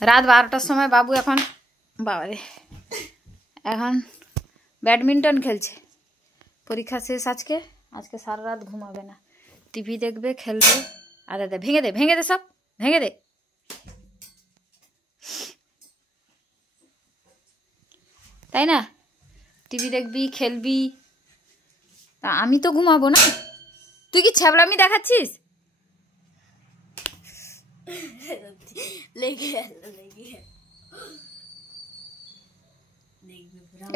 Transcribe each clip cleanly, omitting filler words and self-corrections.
রাত 12টার সময় বাবু এখন বাবারে এখন ব্যাডমিন্টন খেলছে। পরীক্ষা শেষ আজকে, আজকে সারা রাত ঘুমাবে না, টিভি দেখবে, খেলবে। আরে দে ভেঙে দে, ভেঙে দে, সব ভেঙে দে। তাই না, টিভি দেখবি, খেলবি, তা আমি তো ঘুমাবো না। তুই কি ছ্যাবলামি দেখাচ্ছিস?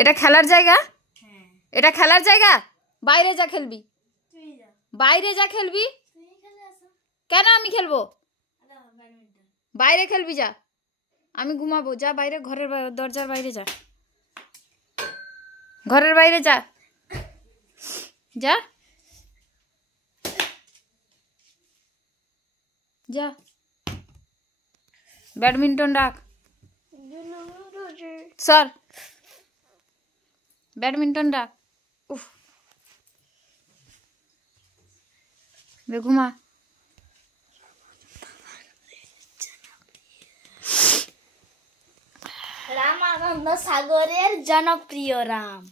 এটা খেলার জায়গা, এটা খেলার জায়গা। বাইরে যা খেলবি, বাইরে যা খেলবি। কেন আমি খেলবো? বাইরে খেলবি, যা। আমি ঘুমাবো, যা বাইরে, ঘরের দরজার বাইরে যা, ঘরের বাইরে যা, যা যা। ব্যাডমিন্টন ডাক, স্যার ব্যাডমিন্টন ডাক। উফ, ঘুমা। রামানন্দ সাগরের জনপ্রিয় রাম।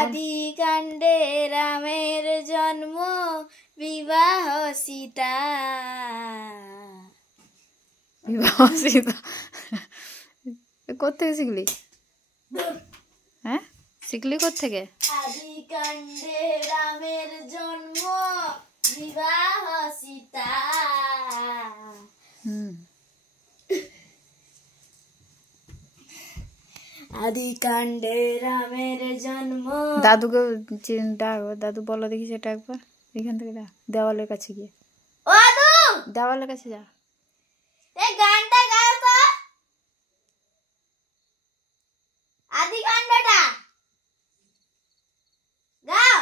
আদিকাণ্ডে রামের জন্ম, বিবাহ সীতা। বিবাহ সীতা কোত্থেকে শিখলি? হ্যাঁ, শিখলি কোত্থেকে? আদিকাণ্ডে রামের জন্ম, বিবাহ সীতা। আদিকাণ্ডে রামের জন্ম। দাদুকে ডাক, দাদু বলো দেখি সেটা একবার, এখান থেকে ডাক, দেওয়ালের কাছে গিয়ে। ও দাদু, দেওয়ালের কাছে যা, এই গানটা গাও তো, আদিকাণ্ডটা গাও। গাও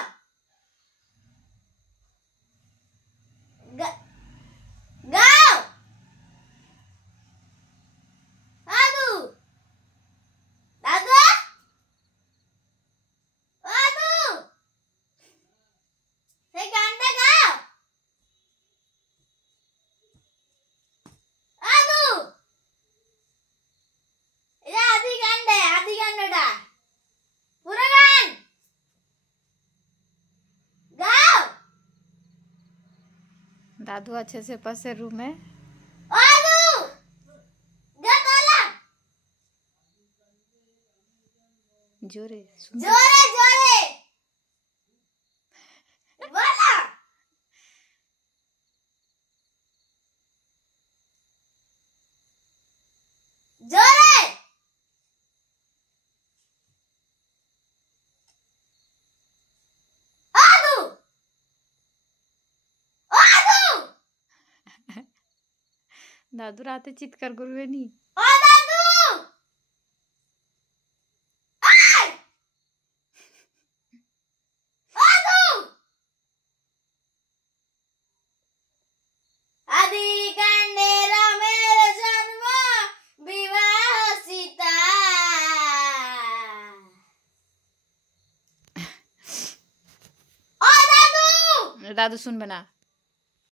দাদু, দাদু, দাদু, সেই গানটা গাও। দাদু, এটা আদিকাণ্ডটা পুরো গান গাও। দাদু আছে সে পাশের রুমে। জোরে জোরে জোরে বলো, জোরে। আদু, আদু, দাদু রাতে চিৎকার করবে নি? ও দাদু, আয় আদু। আদিকাণ্ডে রামের জন্ম, বিবাহ সীতা। ও দাদু, দাদু শুনবে না।